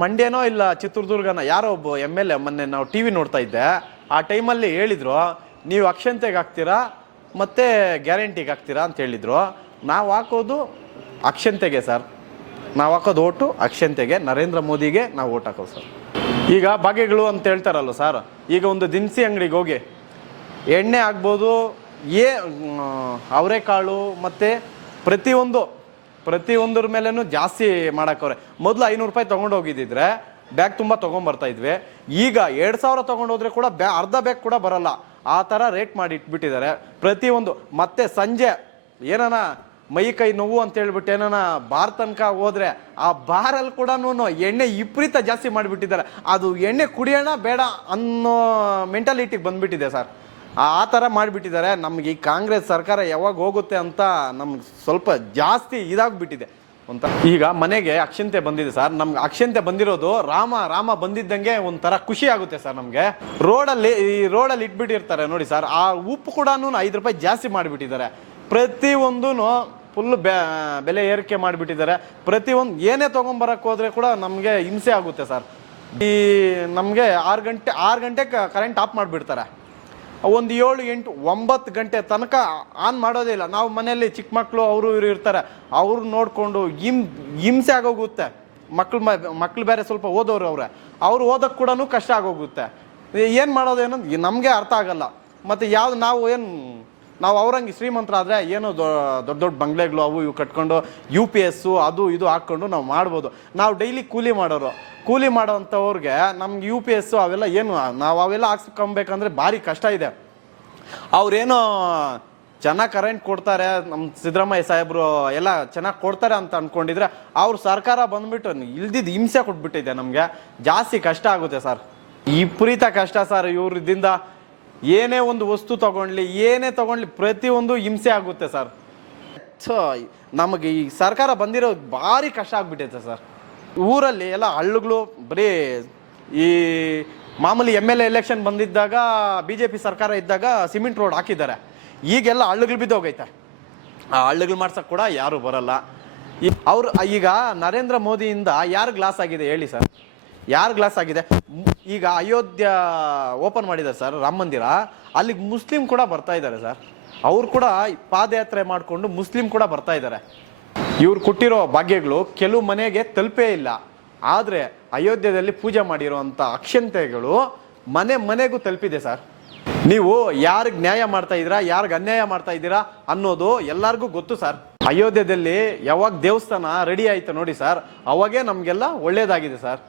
ಮಂಡ್ಯನೋ ಇಲ್ಲ ಚಿತ್ರದುರ್ಗನ, ಯಾರೋ ಒಬ್ಬ ಎಂ ಎಲ್ ಎ ಮೊನ್ನೆ ನಾವು ಟಿ ವಿ ನೋಡ್ತಾ ಇದ್ದೆ. ಆ ಟೈಮಲ್ಲಿ ಹೇಳಿದ್ರು, ನೀವು ಅಕ್ಷಂತೆಗೆ ಹಾಕ್ತೀರಾ ಮತ್ತೆ ಗ್ಯಾರಂಟಿಗೆ ಹಾಕ್ತೀರಾ? ಅಂತ ಹೇಳಿದ್ರು. ನಾವು ಹಾಕೋದು ಅಕ್ಷಂತೆಗೆ ಸರ್. ನಾವು ಹಾಕೋದು ಓಟು ಅಕ್ಷಂತೆಗೆ, ನರೇಂದ್ರ ಮೋದಿಗೆ ನಾವು ಓಟ್ ಹಾಕೋದು ಸರ್. ಈಗ ಬಗೆಗಳು ಅಂತ ಹೇಳ್ತಾರಲ್ಲ ಸರ್, ಈಗ ಒಂದು ದಿನಸಿ ಅಂಗಡಿಗೆ ಹೋಗಿ, ಎಣ್ಣೆ ಆಗ್ಬೋದು ಏ ಅವರೆಕಾಳು ಮತ್ತು ಪ್ರತಿಯೊಂದು ಪ್ರತಿಯೊಂದರ ಮೇಲೇನು ಜಾಸ್ತಿ ಮಾಡಕ್ಕವ್ರೆ. ಮೊದಲು ಐನೂರು ರೂಪಾಯಿ ತೊಗೊಂಡು ಹೋಗಿದ್ದಿದ್ರೆ ಬ್ಯಾಗ್ ತುಂಬ ತೊಗೊಂಬರ್ತಾ ಇದ್ವಿ. ಈಗ ಎರಡು ಸಾವಿರ ತೊಗೊಂಡೋದ್ರೆ ಕೂಡ ಬ್ಯಾ ಅರ್ಧ ಬ್ಯಾಗ್ ಕೂಡ ಬರಲ್ಲ. ಆ ಥರ ರೇಟ್ ಮಾಡಿ ಇಟ್ಬಿಟ್ಟಿದ್ದಾರೆ ಪ್ರತಿಯೊಂದು ಮತ್ತೆ ಸಂಜೆ ಏನನ ಮೈ ಕೈ ನೋವು ಅಂತ ಹೇಳ್ಬಿಟ್ಟು ಏನನ ಬಾರ್ ತನಕ ಹೋದ್ರೆ ಆ ಬಾರಲ್ಲಿ ಕೂಡ ಎಣ್ಣೆ ವಿಪರೀತ ಜಾಸ್ತಿ ಮಾಡಿಬಿಟ್ಟಿದ್ದಾರೆ. ಅದು ಎಣ್ಣೆ ಕುಡಿಯೋಣ ಬೇಡ ಅನ್ನೋ ಮೆಂಟಾಲಿಟಿಗೆ ಬಂದ್ಬಿಟ್ಟಿದೆ ಸರ್. ಆ ಥರ ಮಾಡಿಬಿಟ್ಟಿದ್ದಾರೆ. ನಮ್ಗೆ ಈ ಕಾಂಗ್ರೆಸ್ ಸರ್ಕಾರ ಯಾವಾಗ ಹೋಗುತ್ತೆ ಅಂತ ನಮ್ಗೆ ಸ್ವಲ್ಪ ಜಾಸ್ತಿ ಇದಾಗ್ಬಿಟ್ಟಿದೆ. ಅಂತ ಈಗ ಮನೆಗೆ ಅಕ್ಷಂತೆ ಬಂದಿದೆ ಸರ್. ನಮ್ಗೆ ಅಕ್ಷಂತೆ ಬಂದಿರೋದು ರಾಮ ರಾಮ ಬಂದಿದ್ದಂಗೆ ಒಂಥರ ಖುಷಿ ಆಗುತ್ತೆ ಸರ್ ನಮಗೆ. ರೋಡಲ್ಲಿ, ಈ ರೋಡಲ್ಲಿ ಇಟ್ಬಿಟ್ಟಿರ್ತಾರೆ ನೋಡಿ ಸರ್. ಆ ಉಪ್ಪು ಕೂಡ ಐದು ರೂಪಾಯಿ ಜಾಸ್ತಿ ಮಾಡಿಬಿಟ್ಟಿದ್ದಾರೆ. ಪ್ರತಿಯೊಂದೂ ಫುಲ್ ಬೆಲೆ ಏರಿಕೆ ಮಾಡಿಬಿಟ್ಟಿದ್ದಾರೆ. ಪ್ರತಿಯೊಂದು ಏನೇ ತೊಗೊಂಬರಕ್ಕೆ ಹೋದರೆ ಕೂಡ ನಮಗೆ ಹಿಂಸೆ ಆಗುತ್ತೆ ಸರ್. ಈ ನಮಗೆ ಆರು ಗಂಟೆ, ಆರು ಗಂಟೆಗೆ ಕರೆಂಟ್ ಆಫ್ ಮಾಡಿಬಿಡ್ತಾರೆ. ಒಂದು ಏಳು ಎಂಟು ಒಂಬತ್ತು ಗಂಟೆ ತನಕ ಆನ್ ಮಾಡೋದೇ ಇಲ್ಲ. ನಾವು ಮನೆಯಲ್ಲಿ ಚಿಕ್ಕ ಮಕ್ಕಳು ಅವರು ಇವರು ಇರ್ತಾರೆ. ಅವ್ರು ನೋಡಿಕೊಂಡು ಹಿಮ್, ಹಿಂಸೆ ಆಗೋಗುತ್ತೆ. ಮಕ್ಳು ಮಕ್ಳು ಬೇರೆ ಸ್ವಲ್ಪ ಓದೋರು ಅವ್ರೆ. ಅವ್ರು ಓದೋಕ್ಕೆ ಕೂಡ ಕಷ್ಟ ಆಗೋಗುತ್ತೆ. ಏನು ಮಾಡೋದು ಏನೋ ನಮಗೆ ಅರ್ಥ ಆಗಲ್ಲ. ಮತ್ತು ಯಾವ್ದು, ನಾವು ಏನು ನಾವು ಅವ್ರಂಗೆ ಶ್ರೀಮಂತರಾದರೆ ಏನೋ ದೊಡ್ಡ ದೊಡ್ಡ ಬಂಗ್ಲೆಗಳು ಅವು ಇವು ಕಟ್ಕೊಂಡು ಯು ಪಿ ಎಸ್ಸು ಅದು ಇದು ಹಾಕ್ಕೊಂಡು ನಾವು ಮಾಡ್ಬೋದು. ನಾವು ಡೈಲಿ ಕೂಲಿ ಮಾಡೋರು. ಕೂಲಿ ಮಾಡೋವಂಥವ್ರಿಗೆ ನಮ್ಗೆ ಯು ಪಿ ಎಸ್ಸು ಅವೆಲ್ಲ ಏನು, ನಾವು ಅವೆಲ್ಲ ಹಾಕ್ಸ್ಕೊಬೇಕಂದ್ರೆ ಭಾರಿ ಕಷ್ಟ ಇದೆ. ಅವ್ರೇನೋ ಚೆನ್ನಾಗಿ ಕರೆಂಟ್ ಕೊಡ್ತಾರೆ ನಮ್ಮ ಸಿದ್ದರಾಮಯ್ಯ ಸಾಹೇಬರು ಎಲ್ಲ ಚೆನ್ನಾಗಿ ಕೊಡ್ತಾರೆ ಅಂತ ಅಂದ್ಕೊಂಡಿದ್ರೆ ಅವ್ರ ಸರ್ಕಾರ ಬಂದ್ಬಿಟ್ಟು ಇಲ್ದಿದ್ದು ಹಿಂಸೆ ಕೊಟ್ಬಿಟ್ಟಿದೆ ನಮಗೆ. ಜಾಸ್ತಿ ಕಷ್ಟ ಆಗುತ್ತೆ ಸರ್. ವಿಪರೀತ ಕಷ್ಟ ಸರ್ ಇವ್ರದಿಂದ ಏನೇ ಒಂದು ವಸ್ತು ತಗೊಳ್ಲಿ ಏನೇ ತಗೊಳ್ಲಿ ಪ್ರತಿಯೊಂದು ಹಿಂಸೆ ಆಗುತ್ತೆ ಸರ್. ಸೊ ನಮಗೆ ಈ ಸರ್ಕಾರ ಬಂದಿರೋ ಭಾರಿ ಕಷ್ಟ ಆಗ್ಬಿಟ್ಟೈತೆ ಸರ್. ಊರಲ್ಲಿ ಎಲ್ಲ ಹಳ್ಳುಗಳು, ಬರೀ ಈ ಮಾಮೂಲಿ ಎಂ ಎಲ್ ಎ ಎಲೆಕ್ಷನ್ ಬಂದಿದ್ದಾಗ ಬಿ ಜೆ ಪಿ ಸರ್ಕಾರ ಇದ್ದಾಗ ಸಿಮೆಂಟ್ ರೋಡ್ ಹಾಕಿದ್ದಾರೆ. ಈಗೆಲ್ಲ ಹಳ್ಳುಗಳು ಬಿದ್ದೋಗೈತೆ. ಆ ಹಳ್ಳುಗಳು ಮಾಡ್ಸೋಕ್ಕೆ ಕೂಡ ಯಾರು ಬರಲ್ಲ. ಅವ್ರು, ಈಗ ನರೇಂದ್ರ ಮೋದಿಯಿಂದ ಯಾರು ಗ್ಲಾಸ್ ಆಗಿದೆ ಹೇಳಿ ಸರ್? ಯಾರು ಗ್ಲಾಸ್ ಆಗಿದೆ? ಈಗ ಅಯೋಧ್ಯ ಓಪನ್ ಮಾಡಿದ್ದಾರೆ ಸರ್, ರಾಮ ಮಂದಿರ. ಅಲ್ಲಿಗೆ ಮುಸ್ಲಿಂ ಕೂಡ ಬರ್ತಾ ಇದ್ದಾರೆ ಸರ್. ಅವ್ರು ಕೂಡ ಪಾದಯಾತ್ರೆ ಮಾಡಿಕೊಂಡು ಮುಸ್ಲಿಂ ಕೂಡ ಬರ್ತಾ ಇದ್ದಾರೆ. ಇವ್ರು ಕೊಟ್ಟಿರೋ ಭಾಗ್ಯಗಳು ಕೆಲವು ಮನೆಗೆ ತಲುಪೇ ಇಲ್ಲ. ಆದರೆ ಅಯೋಧ್ಯದಲ್ಲಿ ಪೂಜೆ ಮಾಡಿರುವಂಥ ಅಕ್ಷಂತೆಗಳು ಮನೆ ಮನೆಗೂ ತಲುಪಿದೆ ಸರ್. ನೀವು ಯಾರಿಗೆ ನ್ಯಾಯ ಮಾಡ್ತಾ ಇದ್ದೀರಾ, ಯಾರಿಗೆ ಅನ್ಯಾಯ ಮಾಡ್ತಾ ಇದ್ದೀರಾ ಅನ್ನೋದು ಎಲ್ಲರಿಗೂ ಗೊತ್ತು ಸರ್. ಅಯೋಧ್ಯದಲ್ಲಿ ಯಾವಾಗ ದೇವಸ್ಥಾನ ರೆಡಿ ಆಯಿತು ನೋಡಿ ಸರ್, ಅವಾಗೇ ನಮಗೆಲ್ಲ ಒಳ್ಳೆಯದಾಗಿದೆ ಸರ್.